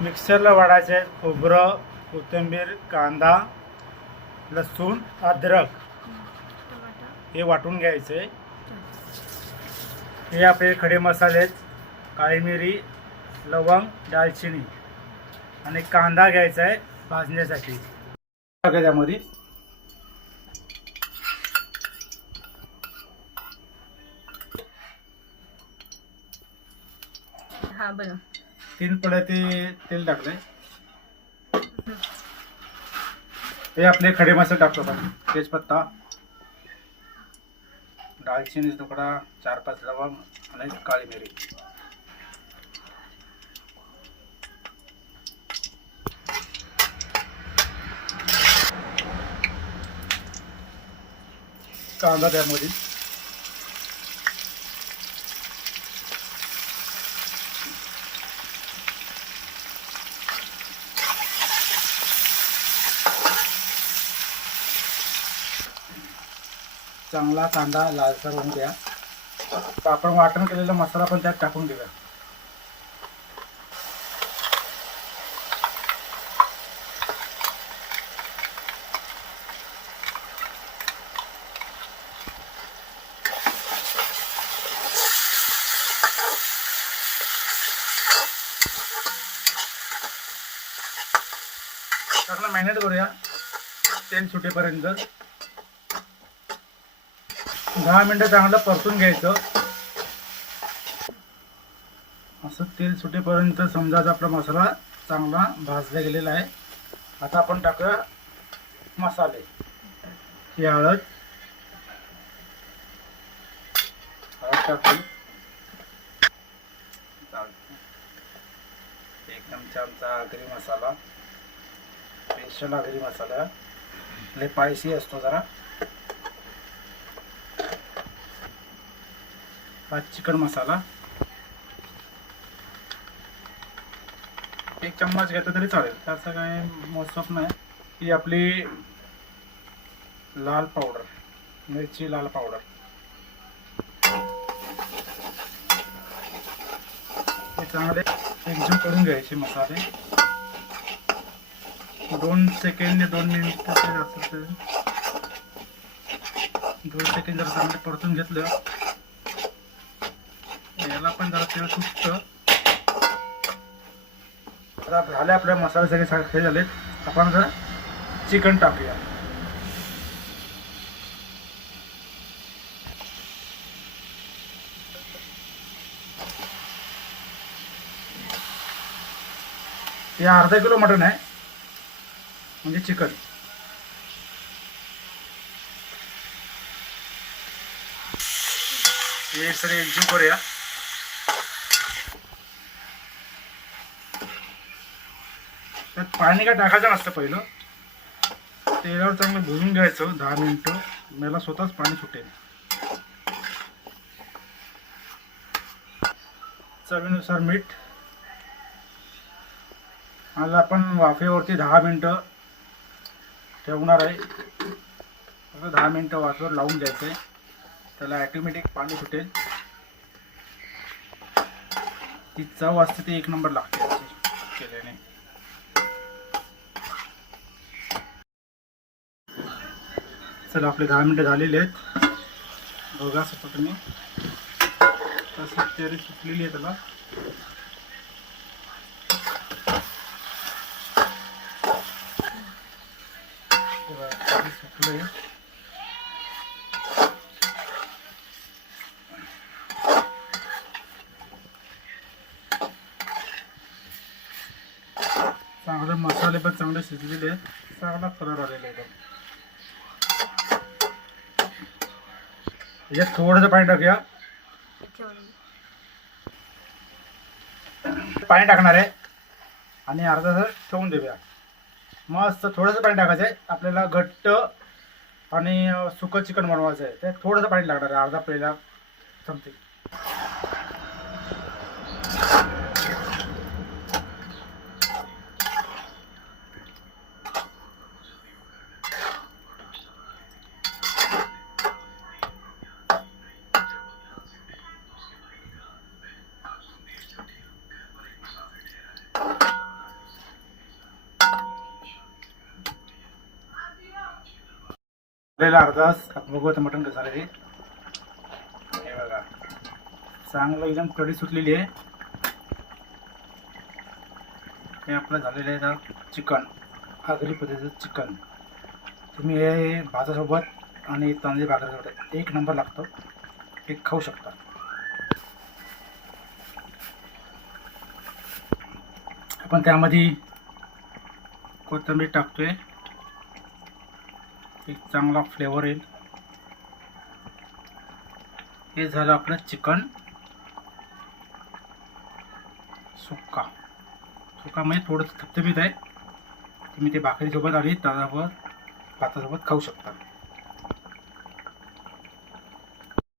मिक्सरला वाढायचे खोबरं, कोथिंबीर, कांदा, लसूण, अद्रक हे वाटून घ्यायचे. हे आपले खडे मसाले आहेत, काळी मिरी, लवंग, दालचिनी आणि कांदा घ्यायचा आहे भाजण्यासाठी. टाका त्यामध्ये. हा बरं. 3 पळ्याते तेल टाकले. हे आपले खडे मसाले टाकतो आपण. तेजपत्ता, दालचिनीचा तुकडा, 4-5 लवंग आणि काळी मिरी. कांदा त्यामध्ये. चांगला कांदा लालसर होऊन द्या. आपण वाटण केलेला मसाला पण त्यात टाकून देऊया. चांगला मॅरिनेट करूया तेल सुटेपर्यंत. 10 मिनिटं चांगलं परतून घ्यायचं. असं तेल सुटेपर्यंत समजा आपला मसाला चांगला भाजला गेलेला आहे. आता आपण टाकूया मसाले. ही हळद टाकू. 1 चमचा आमचा आगरी मसाला, स्पेशल आगरी मसाला, लय स्पायसी असतो जरा. हा चिकन मसाला 1 चम्मच घेतला तरी चालेल, त्याचं काय मोजमाप नाही. ही आपली लाल पावडर, मिरची लाल पावडर. हे चांगले एकजीव करून घ्यायचे मसाले. 2 सेकंद 2 मिनिट जास्त 2 सेकंद जर चांगले परतून घेतलं, याला पण जरा तेल सुटतं. आता झाले आपले मसाले सगळे हे झालेत. आपण जर चिकन टाकूया. हे अर्धा किलो मटण आहे, म्हणजे चिकन. हे सगळे एकजीव करूया. त्यात पाणी काय टाकायचं नसतं. पहिलं तेलावर चांगलं भुजून घ्यायचं 10 मिनिटं. मला स्वतःच पाणी सुटेल. चवीनुसार मीठ. आज आपण वाफेवरती 10 मिनिटं ठेवणार आहे. 10 मिनिटं वाफेवर लावून द्यायचं आहे. त्याला ॲटोमॅटिक पाणी सुटेल. ती चव असते ती 1 नंबर लागते केल्याने. चला आपले 10 मिनिटं झालेले आहेत. बघा असं तुम्ही तशी तयारी सुटलेली आहे त्याला. सुटलं आहे. चांगले मसाले पण चांगले शिजलेले आहेत. चांगला कलर आलेला आहे. याच्यात थोडंसं पाणी टाकूया. पाणी टाकणार आहे आणि अर्धा तास ठेवून देऊया. मस्त थोडंसं पाणी टाकायचं आहे. आपल्याला घट्ट आणि सुकं चिकन बनवायचं आहे. त्यात थोडंसं पाणी लागणार आहे, अर्धा पेला समथिंग. आपल्याला अर्धा तास बघू आता मटण कसं आहे हे बघा. चांगलं एकदम कढी सुटलेली आहे. हे आपलं झालेलं आहे आता चिकन, आगरी पद्धतीचं चिकन. तुम्ही हे भातासोबत आणि तांदळी भाकरीसोबत एक नंबर लागतं, हे खाऊ शकता. आपण त्यामध्ये कोथिंबीर टाकतोय, एक चांगला फ्लेवर येईल. हे झालं आपलं चिकन सुक्का. सुक्का म्हणजे थोडंसं थपथपीत आहे. तुम्ही ते भाकरीसोबत आणि तांदळासोबत भातासोबत खाऊ शकता.